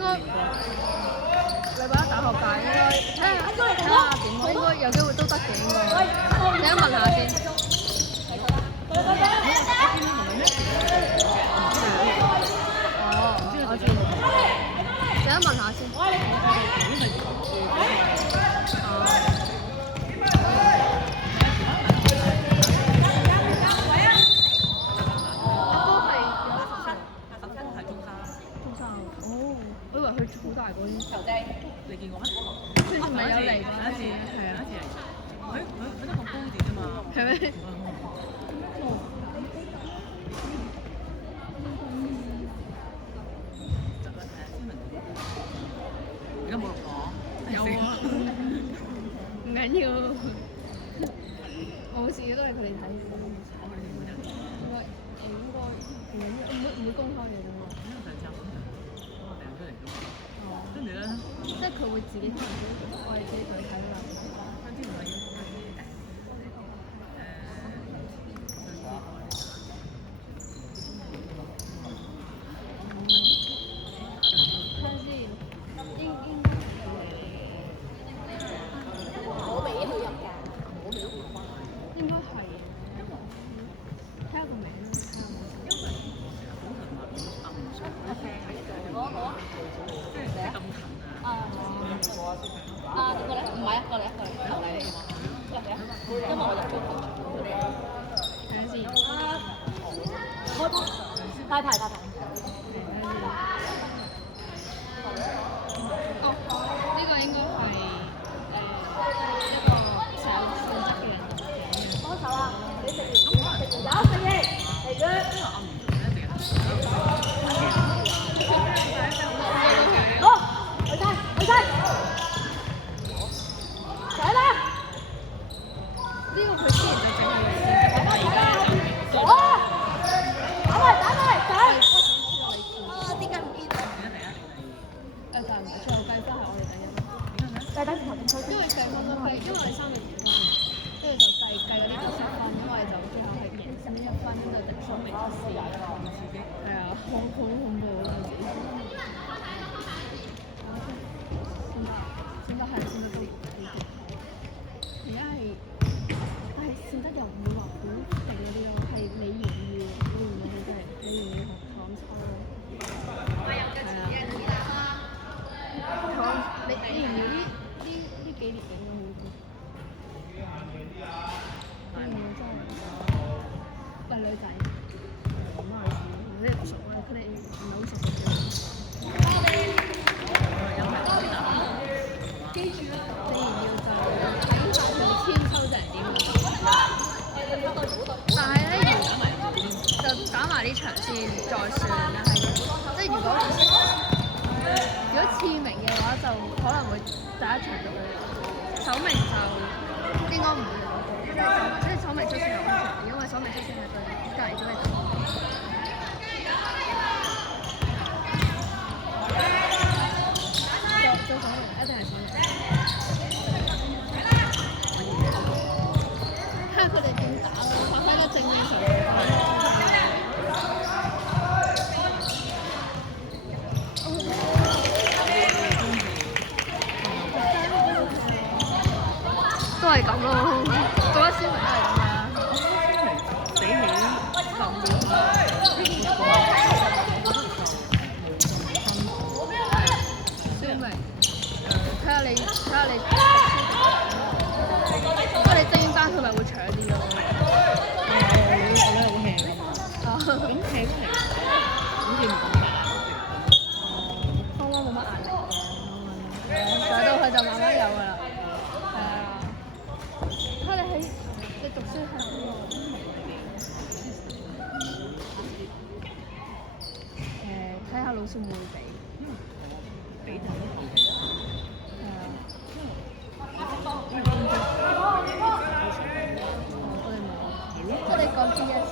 應該禮拜一打學界應該睇下點咯，應該有機會都得嘅應該。你一問下先。哦，我知。你一問下先。佢好大個先，你見過咩？之前咪有嚟過一次，係啊，佢得個高字啫嘛。係咩？而家冇錄講，有啊，唔緊要，我好似都係佢哋睇，應該唔會公開嘅啫嘛。跟住咧，即係佢會自己睇，我哋自己去睇啦。跟住咪睇下先，應我未去入㗎，應該係，睇下個名啦。好啊。邊個咧？唔係啊，過嚟啊，過嚟，頭嚟你點啊？嚟啊！因為我入咗群。睇下先。開波。大牌。哦，呢個應該係一個成有素質嘅人。幫手啊！你食完走，食嘢嚟嘅。好，去晒。嚟啦！呢個佢之前就整係點解唔見啊？但係最後計分係我哋第一。等頭先因為計分都係，因為我哋3年前分，跟住就計嗰啲得失分，因為就最後係贏先1分就定數未出試。係啊，好恐怖嗰陣時。先得係先得啲。而家係，但係先得又唔會話好定嗰啲咯，係你願意去真係你願意學堂抽咯。係啊。你願意呢幾年應該好啲。你願意真係喂女仔，咁啊你唔熟啊，佢哋唔係好熟嘅。記住啦，你唔要就睇下佢哋簽收隻人點。但係咧，就打埋呢場先再算，但係即係如果次名嘅話，就可能會第一場就會首名就應該唔會攞到，即係首名出線有安全，因為首名出線係對隔離組嘅組。做首名一定係首名。睇下佢哋點打咯，發揮得正面上。都係咁咯，做一先都係咁啦。比起舊年，小明，睇下你，不過你精英班佢咪會搶啲咯。咁輕平，好似唔咁大。方方冇乜壓力，上到去就慢慢有㗎啦。係啊，睇下你讀書係邊個？睇下老師會唔會俾？俾就啲後期。係啊。我哋講 PS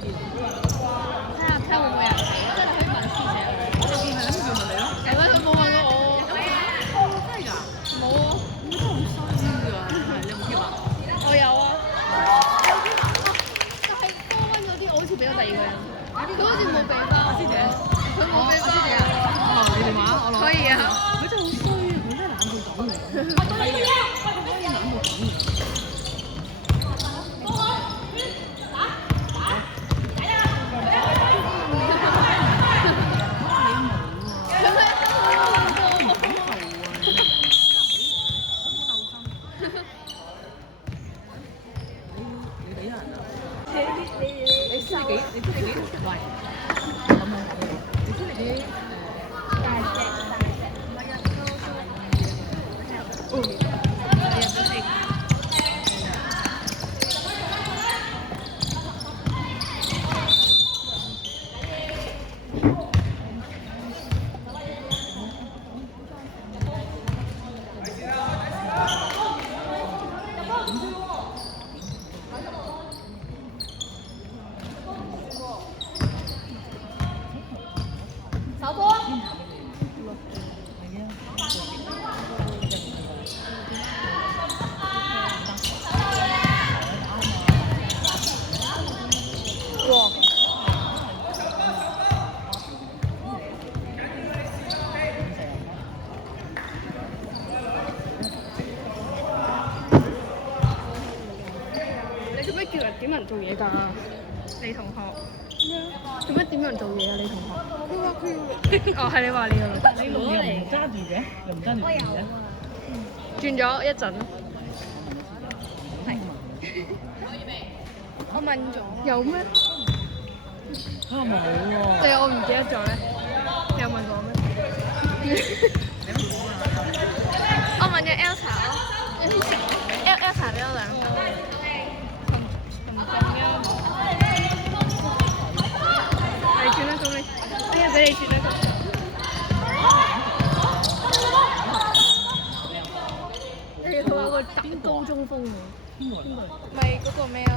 睇下會唔會有人俾，即係你可以問師姐。我哋見係諗住問你咯。係咩？佢冇問過我。真係㗎？冇啊。咁都好新㗎，係你有冇 keep 啊？我有啊。但係多温嗰啲，我好似俾咗第二個人。佢好似冇俾翻我。師姐，佢冇俾翻我。哦，你電話我攞。可以啊。佢真係好衰啊！佢真係懶到咁嘅。係啊，佢可以懶到咁嘅。你做咩叫人點人做嘢㗎？你同學做咩點人做嘢啊？你同學？佢話佢要。哦，係你話你㗎。你路又唔揸住嘅，又唔揸住嘅。轉咗一陣咯。係。我問咗。有咩？啊冇喎。定係我唔記得咗咧？你有問過我咩？我問咗 Elsa 咯。Elsa 俾我兩個。你轉得到未？哎呀，俾你轉得到。佢話個打高中鋒喎。邊個？咪嗰個咩咯？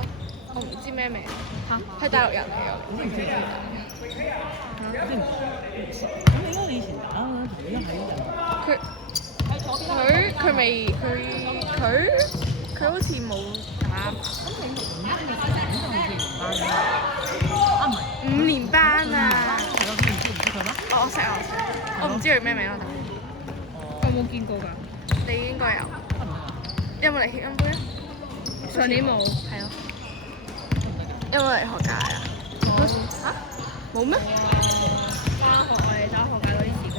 我唔知咩名。嚇？係大陸人嚟㗎。唔知。咁應該你以前打嗰陣同佢一喺度。佢未佢好似冇打。咁你6年班嘅，啊唔係5年班啊！係咯，你唔知佢咩？我識，我唔知佢咩名咯。我冇見過㗎。你應該有。有冇嚟協恩杯啊？上年冇。係咯。有冇嚟學界啊？嚇？冇咩？返學我哋打學界嗰啲時間。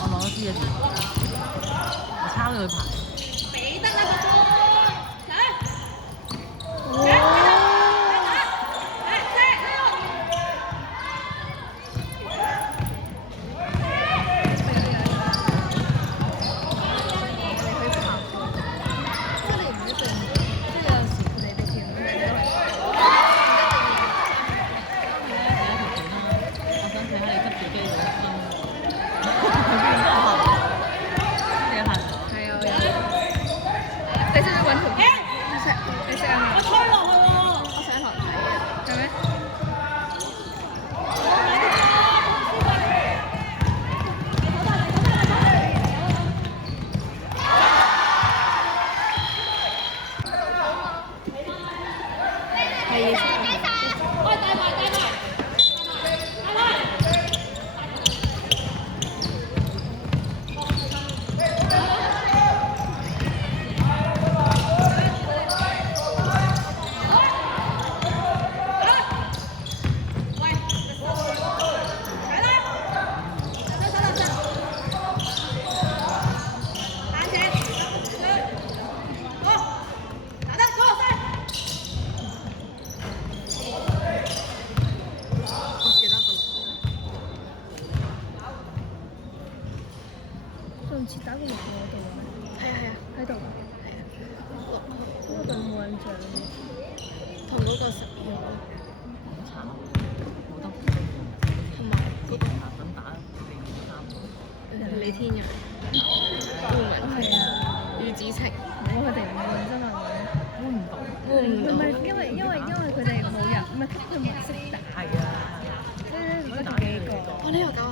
我攞咗支嘢，我抄咗佢牌。上次打過6號嗰度啊？係啊，喺度。係啊。嗰個冇印象。同嗰個12號。好慘，冇得。同埋嗰個咁打4-3。李天陽。顧文係余子晴。佢哋唔認真啊！換唔到。唔係因為佢哋冇人，唔係佢唔識打。係啊。所以咧唔得幾個。我呢度打我。